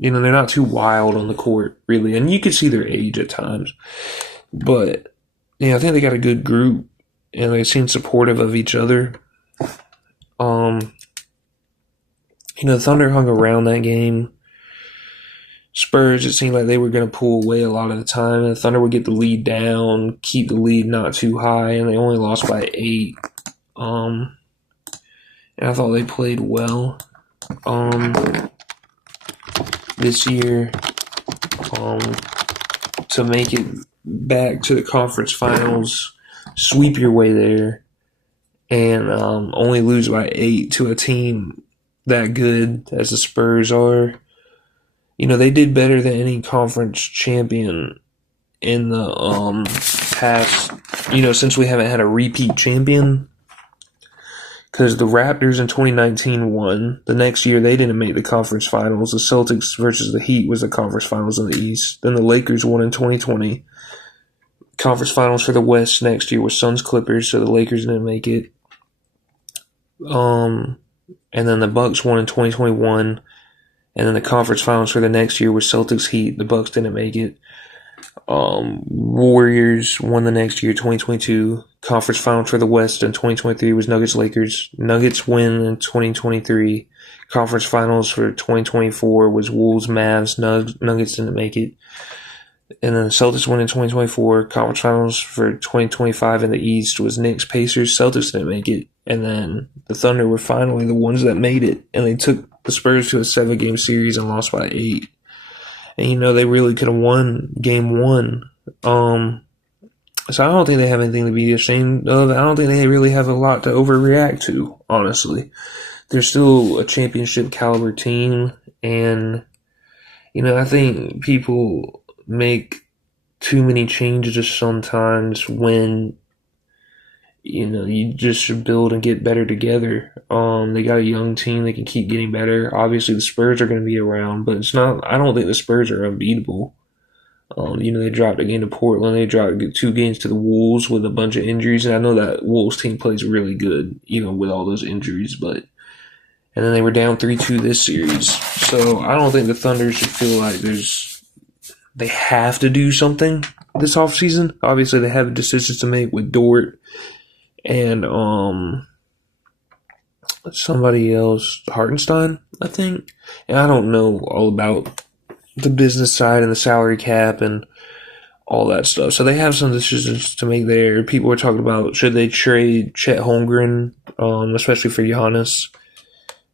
They're not too wild on the court, really. And you can see their age at times. But, I think they got a good group, and they seem supportive of each other. The Thunder hung around that game. Spurs, it seemed like they were going to pull away a lot of the time. And the Thunder would get the lead down, keep the lead not too high, and they only lost by 8. And I thought they played well this year to make it back to the conference finals, sweep your way there, and only lose by 8 to a team that good as the Spurs are. They did better than any conference champion in the past, since we haven't had a repeat champion. Because the Raptors in 2019 won. The next year, they didn't make the conference finals. The Celtics versus the Heat was the conference finals in the East. Then the Lakers won in 2020. Conference finals for the West next year was Suns Clippers, so the Lakers didn't make it. And then the Bucks won in 2021. And then the conference finals for the next year was Celtics Heat. The Bucks didn't make it. Warriors won the next year, 2022. Conference finals for the West in 2023 was Nuggets Lakers. Nuggets win in 2023. Conference finals for 2024 was Wolves Mavs. Nuggets didn't make it. And then the Celtics win in 2024. Conference finals for 2025 in the East was Knicks Pacers. Celtics didn't make it. And then the Thunder were finally the ones that made it. And they took the Spurs to a 7-game series and lost by 8. And, they really could have won game 1. So I don't think they have anything to be ashamed of. I don't think they really have a lot to overreact to, honestly. They're still a championship caliber team. And, I think people make too many changes sometimes when, you just should build and get better together. They got a young team. They can keep getting better. Obviously, the Spurs are going to be around, but I don't think the Spurs are unbeatable. They dropped a game to Portland. They dropped 2 games to the Wolves with a bunch of injuries. And I know that Wolves team plays really good, with all those injuries. And then they were down 3-2 this series. So I don't think the Thunder should feel like they have to do something this offseason. Obviously, they have decisions to make with Dort and somebody else, Hartenstein, I think. And I don't know all about the business side and the salary cap and all that stuff. So they have some decisions to make there. People were talking about should they trade Chet Holmgren, especially for Giannis.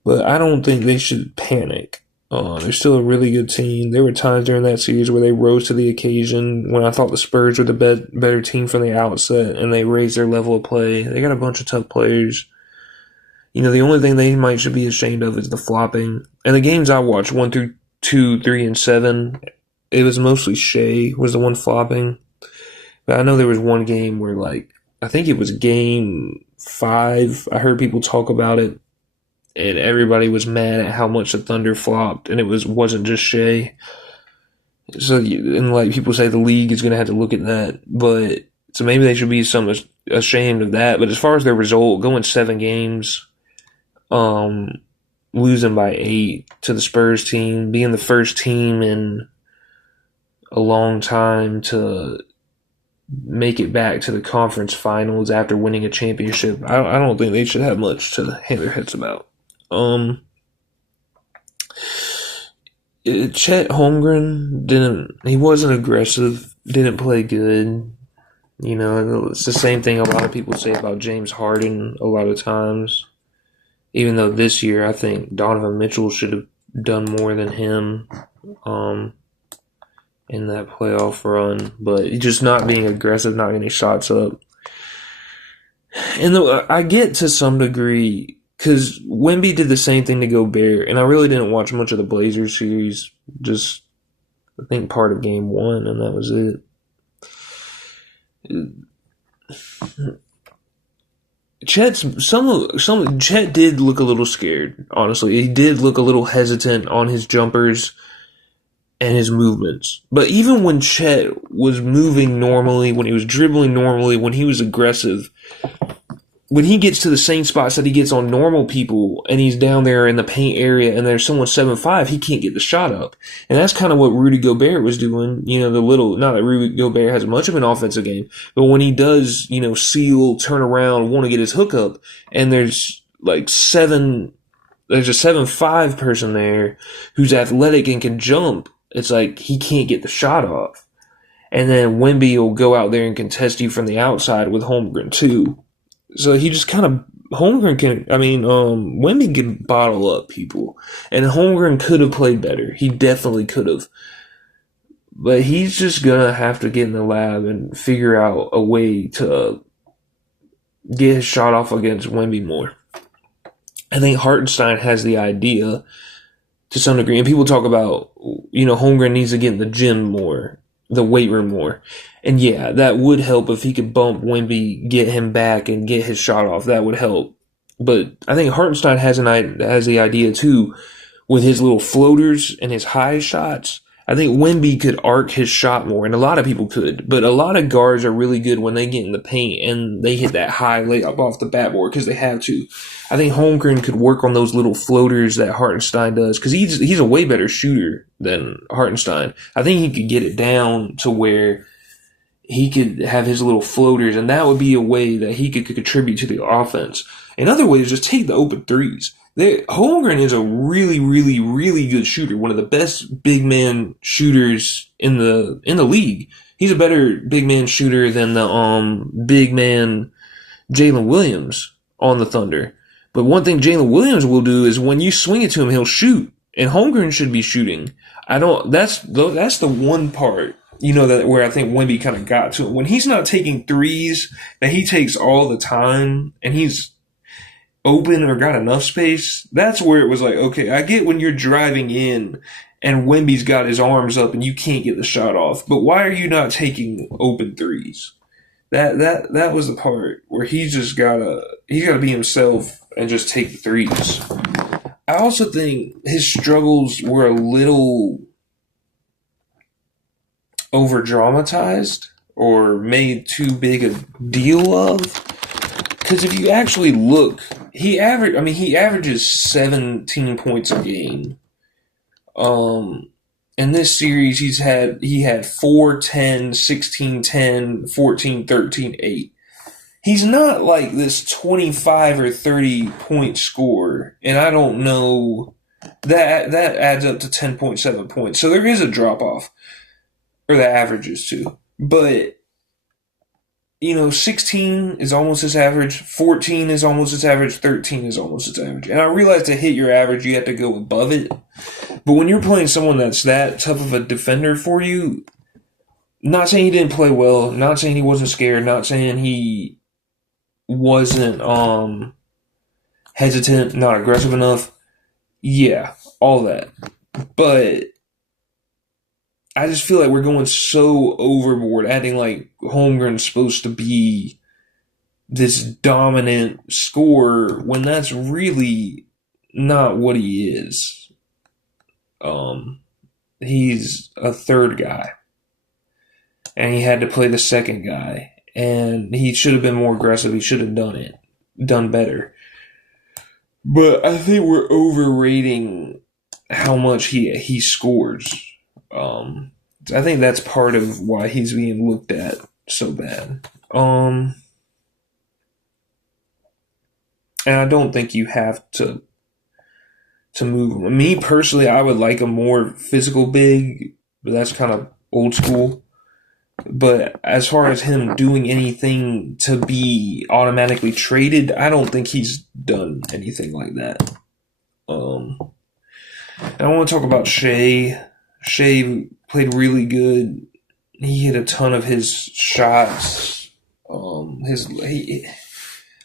But I don't think they should panic. They're still a really good team. There were times during that series where they rose to the occasion when I thought the Spurs were the better team from the outset, and they raised their level of play. They got a bunch of tough players. The only thing they should be ashamed of is the flopping. And the games I watched, 1 through 2, 3, and 7, it was mostly Shea was the one flopping. But I know there was one game where, I think it was game 5. I heard people talk about it, and everybody was mad at how much the Thunder flopped, and it wasn't just Shea. So, and people say the league is going to have to look at that, but so maybe they should be somewhat ashamed of that. But as far as their result, going 7 games, losing by 8 to the Spurs team, being the first team in a long time to make it back to the conference finals after winning a championship, I don't think they should have much to hang their heads about. Chet Holmgren he wasn't aggressive, didn't play good. It's the same thing a lot of people say about James Harden a lot of times. Even though this year I think Donovan Mitchell should have done more than him in that playoff run. But just not being aggressive, not getting shots up. And I get to some degree, because Wemby did the same thing to Gobert, and I really didn't watch much of the Blazers series, just I think part of game 1, and that was it. Chet did look a little scared, honestly. He did look a little hesitant on his jumpers and his movements. But even when Chet was moving normally, when he was dribbling normally, when he was aggressive, when he gets to the same spots that he gets on normal people and he's down there in the paint area and there's someone 7'5", he can't get the shot up. And that's kind of what Rudy Gobert was doing. Not that Rudy Gobert has much of an offensive game, but when he does, seal, turn around, want to get his hook up, and there's a 7'5" person there who's athletic and can jump, it's like he can't get the shot off. And then Wemby will go out there and contest you from the outside with Holmgren too. So he just kind of, Wemby can bottle up people. And Holmgren could have played better. He definitely could have. But he's just going to have to get in the lab and figure out a way to get his shot off against Wemby more. I think Hartenstein has the idea to some degree. And people talk about, Holmgren needs to get in the gym more, the weight room more. And yeah, that would help if he could bump Wemby, get him back, and get his shot off. That would help. But I think Hartenstein has the idea too, with his little floaters and his high shots. I think Wemby could arc his shot more, and a lot of people could. But a lot of guards are really good when they get in the paint and they hit that high layup off the backboard because they have to. I think Holmgren could work on those little floaters that Hartenstein does because he's a way better shooter than Hartenstein. I think he could get it down to where he could have his little floaters, and that would be a way that he could contribute to the offense. Another way is just take the open threes. Holmgren is a really, really, really good shooter. One of the best big man shooters in the league. He's a better big man shooter than the big man Jalen Williams on the Thunder. But one thing Jalen Williams will do is when you swing it to him, he'll shoot. And Holmgren should be shooting. That's the one part, that where I think Wemby kind of got to him. When he's not taking threes that he takes all the time and he's open or got enough space, that's where it was like, okay, I get when you're driving in and Wemby's got his arms up and you can't get the shot off, but why are you not taking open threes? That was the part where he's gotta be himself and just take the threes. I also think his struggles were a little over dramatized or made too big a deal of. Because if you actually look, he averages 17 points a game. In this series, he had 4, 10, 16, 10, 14, 13, 8. He's not like this 25 or 30 point scorer, and I don't know that adds up to 10.7 points. So there is a drop off, or the averages too. But 16 is almost his average, 14 is almost his average, 13 is almost his average. And I realize to hit your average, you have to go above it. But when you're playing someone that's that tough of a defender for you, not saying he didn't play well, not saying he wasn't scared, not saying he wasn't hesitant, not aggressive enough. Yeah, all that. But I just feel like we're going so overboard, acting like Holmgren's supposed to be this dominant scorer when that's really not what he is. He's a third guy, and he had to play the second guy, and he should have been more aggressive. He should have done better. But I think we're overrating how much he scores. I think that's part of why he's being looked at so bad. And I don't think you have to move him. Me personally, I would like a more physical big, but that's kind of old school. But as far as him doing anything to be automatically traded, I don't think he's done anything like that. And I want to talk about Shea. Shea played really good. He hit a ton of his shots.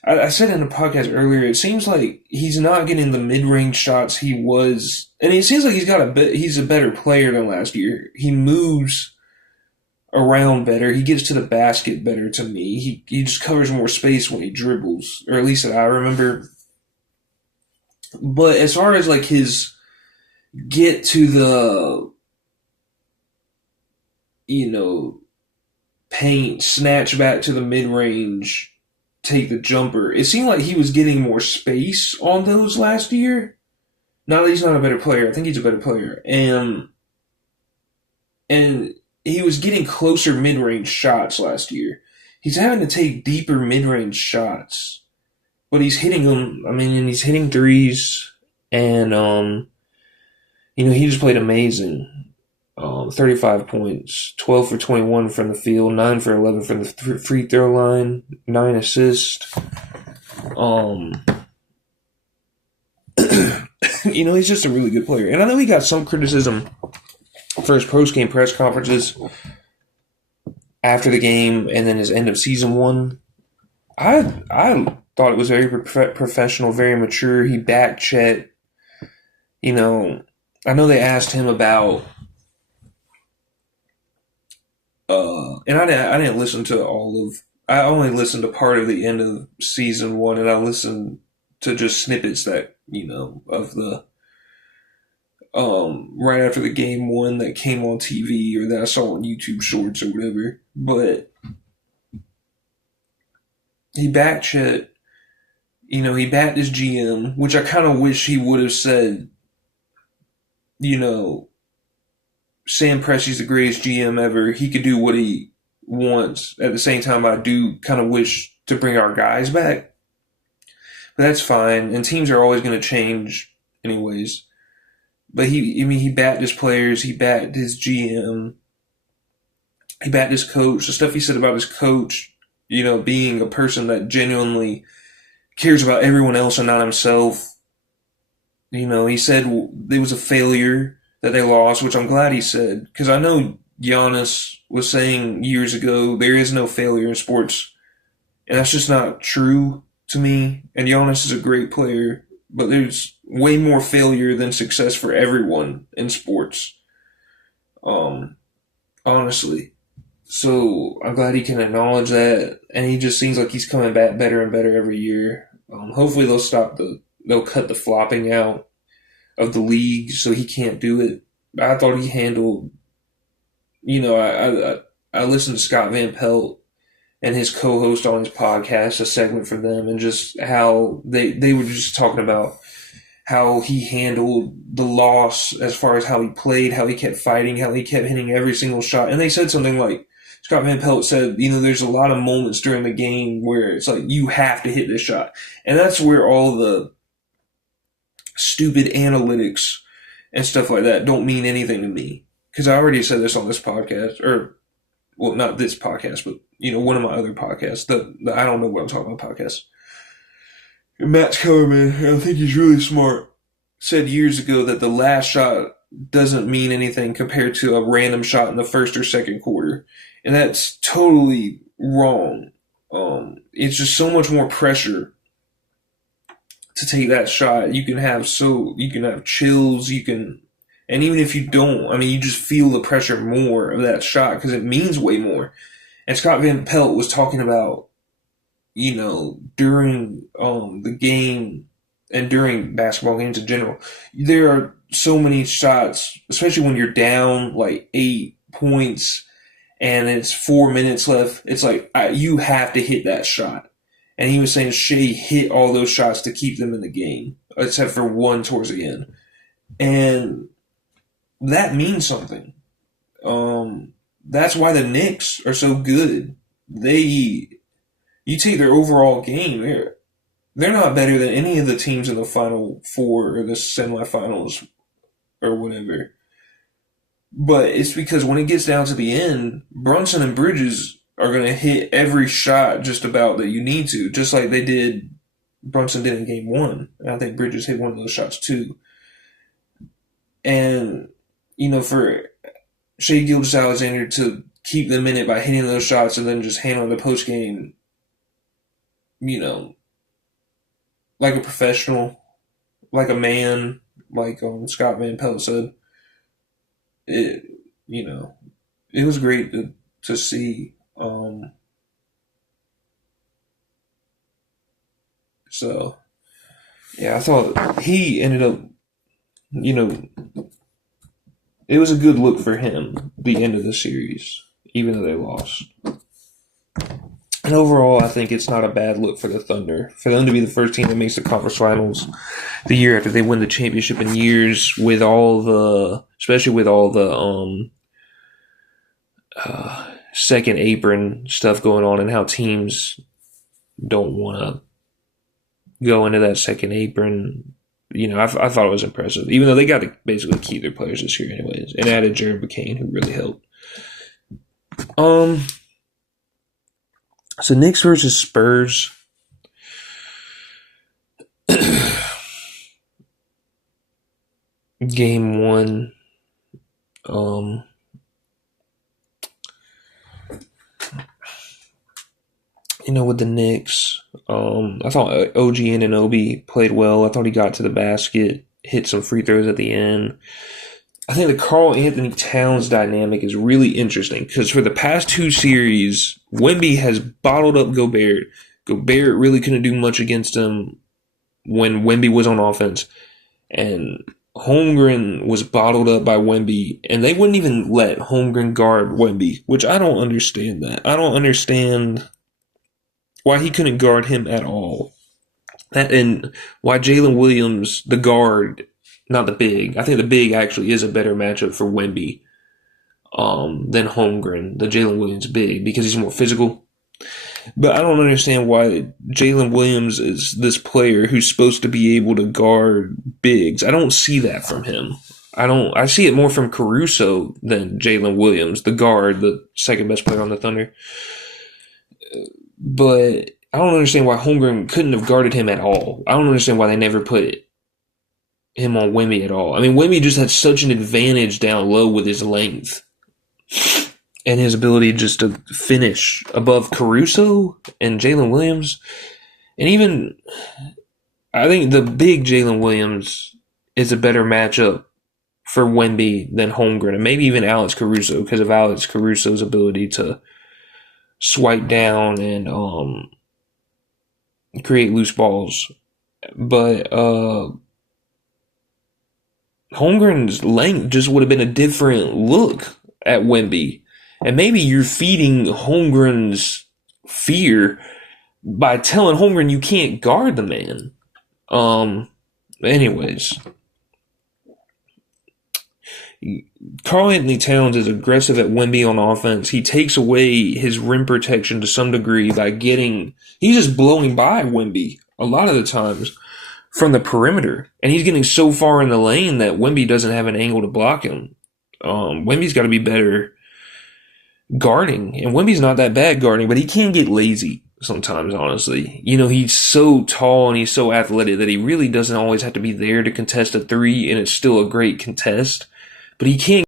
I said in the podcast earlier, it seems like he's not getting the mid-range shots he was, and it seems like he's a better player than last year. He moves around better. He gets to the basket better to me. He just covers more space when he dribbles, or at least that I remember. But as far as like his get to the paint, snatch back to the mid-range, take the jumper. It seemed like he was getting more space on those last year. Not that he's not a better player. I think he's a better player. And he was getting closer mid-range shots last year. He's having to take deeper mid-range shots, but he's hitting them. I mean, and he's hitting threes, and he just played amazing. 35 points, 12 for 21 from the field, 9 for 11 from the free throw line, 9 assists. He's just a really good player. And I know he got some criticism for his post-game press conferences after the game and then his end of season one. I thought it was very professional, very mature. He backed Chet. I know they asked him about, and I didn't listen to all of. I only listened to part of the end of season one, and I listened to just snippets that of the right after the game one that came on TV or that I saw on YouTube Shorts or whatever. But he backed Chet. He backed his GM, which I kind of wish he would have said. Sam Presti's the greatest GM ever. He could do what he wants. At the same time, I do kind of wish to bring our guys back. But that's fine. And teams are always going to change anyways. But he backed his players. He backed his GM. He backed his coach. The stuff he said about his coach, being a person that genuinely cares about everyone else and not himself. He said it was a failure that they lost, which I'm glad he said. Because I know Giannis was saying years ago, there is no failure in sports. And that's just not true to me. And Giannis is a great player. But there's way more failure than success for everyone in sports. Honestly. So I'm glad he can acknowledge that. And he just seems like he's coming back better and better every year. Hopefully they'll cut the flopping out of the league so he can't do it. I thought he handled, I listened to Scott Van Pelt and his co-host on his podcast, a segment from them, and just how they were just talking about how he handled the loss as far as how he played, how he kept fighting, how he kept hitting every single shot. And they said something like, Scott Van Pelt said, there's a lot of moments during the game where it's like, you have to hit this shot. And that's where all the stupid analytics and stuff like that don't mean anything to me. Because I already said this on this podcast, or, well, not this podcast, but, one of my other podcasts, the I don't know what I'm talking about podcast. Matt Kellerman, I think he's really smart, said years ago that the last shot doesn't mean anything compared to a random shot in the first or second quarter. And that's totally wrong. It's just so much more pressure to take that shot. You can have chills, and even if you don't, you just feel the pressure more of that shot because it means way more. And Scott Van Pelt was talking about, during the game and during basketball games in general, there are so many shots, especially when you're down like 8 points and it's 4 minutes left. It's like you have to hit that shot. And he was saying Shea hit all those shots to keep them in the game, except for one towards the end. And that means something. That's why the Knicks are so good. You take their overall game, they're not better than any of the teams in the Final Four or the semifinals or whatever. But it's because when it gets down to the end, Brunson and Bridges are going to hit every shot just about that you need to, just like Brunson did in game one. And I think Bridges hit one of those shots too. And, for Shea Gilgeous-Alexander to keep them in it by hitting those shots and then just handling the post game, like a professional, like a man, like Scott Van Pelt said, it was great to see. So, yeah, I thought he ended up, it was a good look for him, the end of the series, even though they lost. And And overall, I think it's not a bad look for the Thunder. For them to be the first team that makes the conference finals the year after they win the championship in years, with all the, especially with all the second apron stuff going on and how teams don't want to go into that second apron. I thought it was impressive, even though they got to basically keep their players this year anyways, and added Jared McCain, who really helped. So Knicks versus Spurs. Game 1. With the Knicks, I thought OG Anunoby played well. I thought he got to the basket, hit some free throws at the end. I think the Karl Anthony Towns dynamic is really interesting because for the past 2 series, Wemby has bottled up Gobert. Gobert really couldn't do much against him when Wemby was on offense. And Holmgren was bottled up by Wemby, and they wouldn't even let Holmgren guard Wemby, which I don't understand that. I don't understand why he couldn't guard him at all. And why Jalen Williams, the guard, not the big. I think the big actually is a better matchup for Wemby than Holmgren, the Jalen Williams big, because he's more physical. But I don't understand why Jalen Williams is this player who's supposed to be able to guard bigs. I don't see that from him. I see it more from Caruso than Jalen Williams, the guard, the second best player on the Thunder. But I don't understand why Holmgren couldn't have guarded him at all. I don't understand why they never put him on Wemby at all. I mean, Wemby just had such an advantage down low with his length and his ability just to finish above Caruso and Jalen Williams. And even, I think the big Jalen Williams is a better matchup for Wemby than Holmgren, and maybe even Alex Caruso, because of Alex Caruso's ability to swipe down and create loose balls. But Holmgren's length just would have been a different look at Wemby. And maybe you're feeding Holmgren's fear by telling Holmgren you can't guard the man. Anyways, Karl Anthony Towns is aggressive at Wemby on offense. He takes away his rim protection to some degree by he's just blowing by Wemby a lot of the times from the perimeter. And he's getting so far in the lane that Wemby doesn't have an angle to block him. Wemby's got to be better guarding. And Wemby's not that bad guarding, but he can get lazy sometimes, honestly. He's so tall and he's so athletic that he really doesn't always have to be there to contest a 3, and it's still a great contest. But he can't